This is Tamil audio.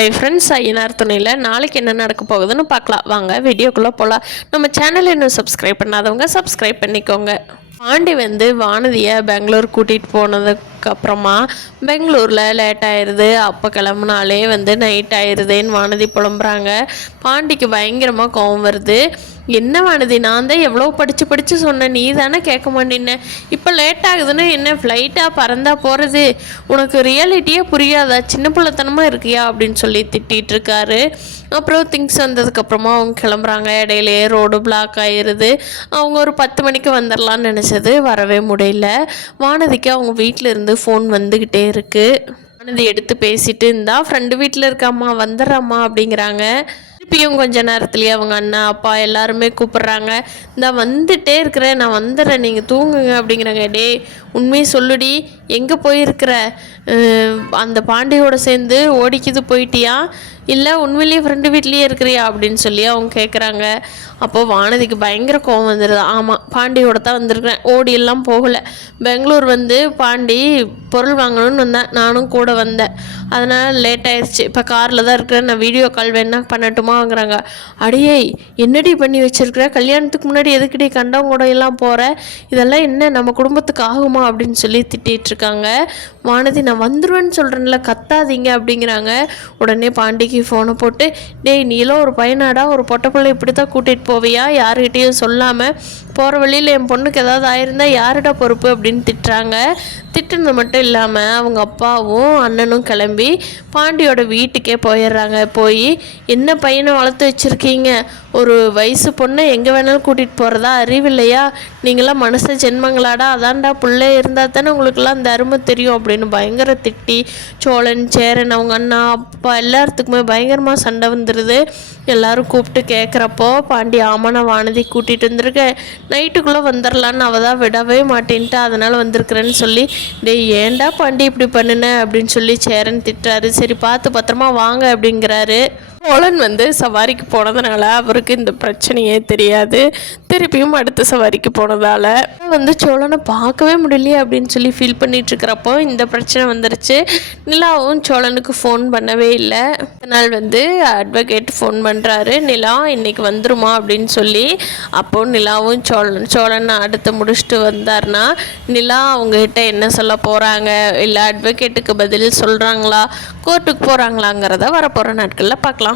ஹாய் ஃப்ரெண்ட்ஸ், ஐயனார் துணையில் நாளைக்கு என்ன நடக்க போகுதுன்னு பார்க்கலாம். வாங்க வீடியோக்குள்ளே போகலாம். நம்ம சேனல் இன்னும் சப்ஸ்கிரைப் பண்ணாதவங்க சப்ஸ்கிரைப் பண்ணிக்கோங்க. பாண்டி வானதியை பெங்களூர் கூட்டிகிட்டு போனதுக்கப்புறமா பெங்களூரில் லேட் ஆயிடுது. அப்போ கிளம்புனாலே நைட் ஆயிடுதுன்னு வானதி புலம்புறாங்க. பாண்டிக்கு பயங்கரமாக கோவம் வருது. என்ன வானதி, நான் தான் எவ்வளோ படித்து சொன்னேன், நீ தானே கேட்க மாட்டேன்ன. இப்போ லேட் ஆகுதுன்னா என்ன ஃப்ளைட்டாக பறந்தா போகிறது? உனக்கு ரியாலிட்டியே புரியாதா? சின்ன பிள்ளைத்தனமாக இருக்கியா அப்படின்னு சொல்லி திட்டிகிட்டு இருக்காரு. அப்புறம் திங்ஸ் வந்ததுக்கப்புறமா அவங்க கிளம்புறாங்க. இடையிலேயே ரோடு பிளாக் ஆயிடுது. அவங்க ஒரு 10 மணிக்கு வந்துடலான்னு நினச்சது, வரவே முடியல. வானதிக்கு அவங்க வீட்டில் இருந்து ஃபோன் வந்துக்கிட்டே இருக்குது. வானதி எடுத்து பேசிட்டு இருந்தா, ஃப்ரெண்டு வீட்டில் இருக்காம்மா, வந்துடுறாம்மா அப்படிங்கிறாங்க. திருப்பியும் கொஞ்ச நேரத்துலேயே அவங்க அண்ணா அப்பா எல்லாருமே கூப்பிட்றாங்க. இந்த வந்துட்டே இருக்கிறேன், நான் வந்துடுறேன், நீங்கள் தூங்குங்க அப்படிங்கிறாங்க. டே, உண்மையை சொல்லுடி, எங்கே போயிருக்கிற? அந்த பாண்டியோட சேர்ந்து ஓடிக்கிது போயிட்டியா, இல்லை உண்மையிலேயே ஃப்ரெண்டு வீட்லேயே இருக்கிறியா அப்படின்னு சொல்லி அவங்க கேட்குறாங்க. அப்போது வானதிக்கு பயங்கர கோவம் வந்துடுது. ஆமாம், பாண்டியோட தான் வந்திருக்கிறேன், ஓடியெல்லாம் போகலை. பெங்களூர் பாண்டி பொருள் வாங்கணும்னு வந்தேன், நானும் கூட வந்தேன், அதனால் லேட் ஆயிடுச்சு. இப்போ காரில் தான் இருக்கிறேன், நான் வீடியோ கால் வேணா பண்ணட்டுமாங்கிறாங்க. அடியே, என்னடி பண்ணி வச்சுருக்கிற? கல்யாணத்துக்கு முன்னாடி எதுக்கடி கண்டவங்க கூட எல்லாம் போகிற? இதெல்லாம் என்ன நம்ம குடும்பத்துக்கு ஆகுமா அப்படின்னு சொல்லி திட்டிகிட்டு இருக்காங்க. வானதி, நான் வந்துடுவேன்னு சொல்கிறேன்ல, கத்தாதீங்க அப்படிங்கிறாங்க. உடனே பாண்டிக்கு ஃபோனை போட்டு, டேய், நீலாம் ஒரு பையனாடா, ஒரு பொட்டை பிள்ளை இப்படி தான் கூட்டிகிட்டு போவியா? யாருக்கிட்டேயும் சொல்லாமல் போகிற வழியில் என் பொண்ணுக்கு ஏதாவது ஆயிருந்தால் யாருடா பொறுப்பு அப்படின்னு திட்டுறாங்க. திட்டுனது மட்டும் இல்லாமல் அவங்க அப்பாவும் அண்ணனும் கிளம்பி பாண்டியோட வீட்டுக்கே போயிடுறாங்க. போய், என்ன பையனை வளர்த்து வச்சுருக்கீங்க? ஒரு வயசு பொண்ணை எங்கே வேணாலும் கூட்டிகிட்டு போகிறதா அறிவில்லையா? நீங்களாம் மனுஷ ஜென்மங்களாடா, அதான்டா பிள்ளை இருந்தால் தானே உங்களுக்கெல்லாம் அந்த அருமை தெரியும் அப்படின்னு பயங்கர திட்டி, சோழன் சேரன் அவங்க அண்ணா அப்பா எல்லாத்துக்குமே பயங்கரமாக சண்டை வந்துடுது. எல்லோரும் கூப்பிட்டு கேட்குறப்போ பாண்டி, ஆமாம், நான் வானதி கூட்டிகிட்டு வந்திருக்கேன், நைட்டுக்குள்ளே வந்துடலான்னு அவள் தான் விடவே மாட்டேன்ட்டு அதனால் வந்திருக்கிறேன்னு சொல்லி, டேய், ஏன்டா பாண்டி இப்படி பண்ணுன அப்படின்னு சொல்லி சேரன் திட்டுறாரு. சரி, பார்த்து பத்திரமா வாங்க அப்படிங்கிறாரு. சோழன் சவாரிக்கு போனதுனால அவருக்கு இந்த பிரச்சனையே தெரியாது. திருப்பியும் அடுத்த சவாரிக்கு போனதால் சோழனை பார்க்கவே முடியலையே அப்படின்னு சொல்லி ஃபீல் பண்ணிட்டு இருக்கிறப்போ இந்த பிரச்சனை வந்துருச்சு. நிலாவும் சோழனுக்கு ஃபோன் பண்ணவே இல்லை. அதனால் அட்வொகேட் ஃபோன் பண்ணுறாரு. நிலா இன்னைக்கு வந்துருமா அப்படின்னு சொல்லி. அப்போது நிலாவும் சோழன் அடுத்து முடிச்சுட்டு வந்தார்னா நிலா அவங்ககிட்ட என்ன சொல்ல போகிறாங்க, இல்லை அட்வொகேட்டுக்கு பதில் சொல்கிறாங்களா, கோர்ட்டுக்கு போகிறாங்களாங்கிறத வரப்போகிற நாட்களில் பார்க்கலாம்.